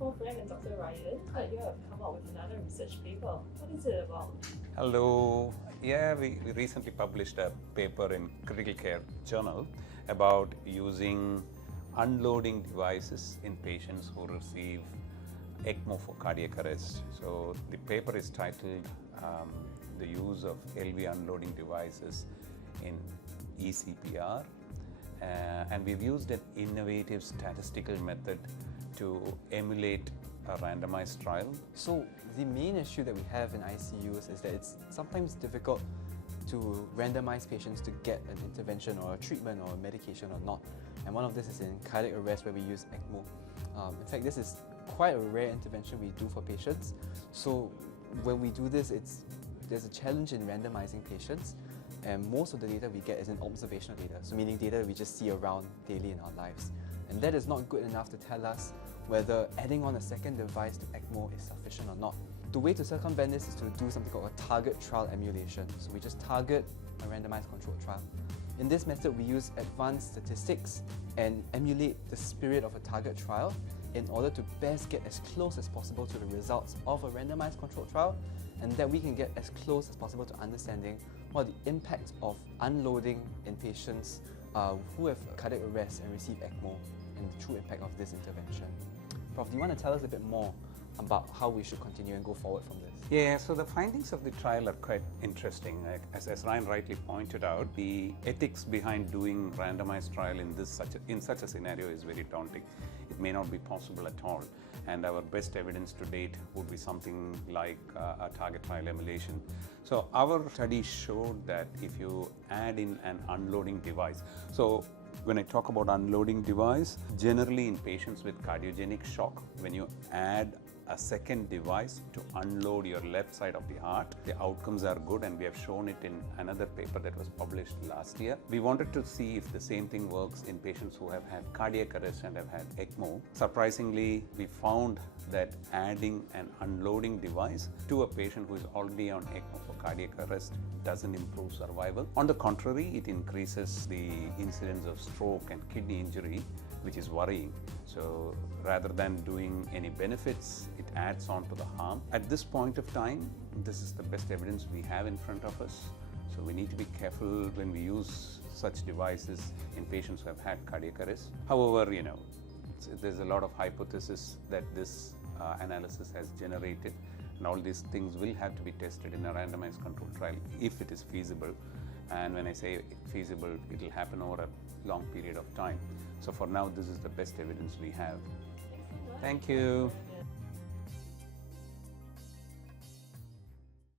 Prof Ling and Dr Ryan, you have come up with another research paper. What is it about? Hello. Yeah, we recently published a paper in Critical Care Journal about using unloading devices in patients who receive ECMO for cardiac arrest. So the paper is titled The Use of LV Unloading Devices in ECPR, and we've used an innovative statistical method to emulate a randomized trial. So the main issue that we have in ICUs is that it's sometimes difficult to randomize patients to get an intervention or a treatment or a medication or not. And one of this is in cardiac arrest, where we use ECMO. In fact, this is quite a rare intervention we do for patients. So when we do this, there's a challenge in randomizing patients, and most of the data we get is in observational data, so meaning data we just see around daily in our lives. And that is not good enough to tell us whether adding on a second device to ECMO is sufficient or not. The way to circumvent this is to do something called a target trial emulation. So we just target a randomized controlled trial. In this method, we use advanced statistics and emulate the spirit of a target trial in order to best get as close as possible to the results of a randomized controlled trial, and that we can get as close as possible to understanding what the impact of unloading in patients who have cardiac arrest and receive ECMO, and the true impact of this intervention. Prof, do you want to tell us a bit more about how we should continue and go forward from this? Yeah, so the findings of the trial are quite interesting. As Ryan rightly pointed out, the ethics behind doing randomized trial in such a scenario is very daunting. It may not be possible at all, and our best evidence to date would be something like a target trial emulation. So our study showed that if you add in an unloading device, so when I talk about unloading device, generally in patients with cardiogenic shock, when you add a second device to unload your left side of the heart, the outcomes are good, and we have shown it in another paper that was published last year. We wanted to see if the same thing works in patients who have had cardiac arrest and have had ECMO. Surprisingly, we found that adding an unloading device to a patient who is already on ECMO for cardiac arrest doesn't improve survival. On the contrary, it increases the incidence of stroke and kidney injury, which is worrying. So rather than doing any benefits, it adds on to the harm. At this point of time, this is the best evidence we have in front of us. So we need to be careful when we use such devices in patients who have had cardiac arrest. However, there's a lot of hypothesis that this analysis has generated, and all these things will have to be tested in a randomized controlled trial if it is feasible. And when I say feasible, it will happen over a long period of time. So for now, this is the best evidence we have. Thanks so much. Thank you.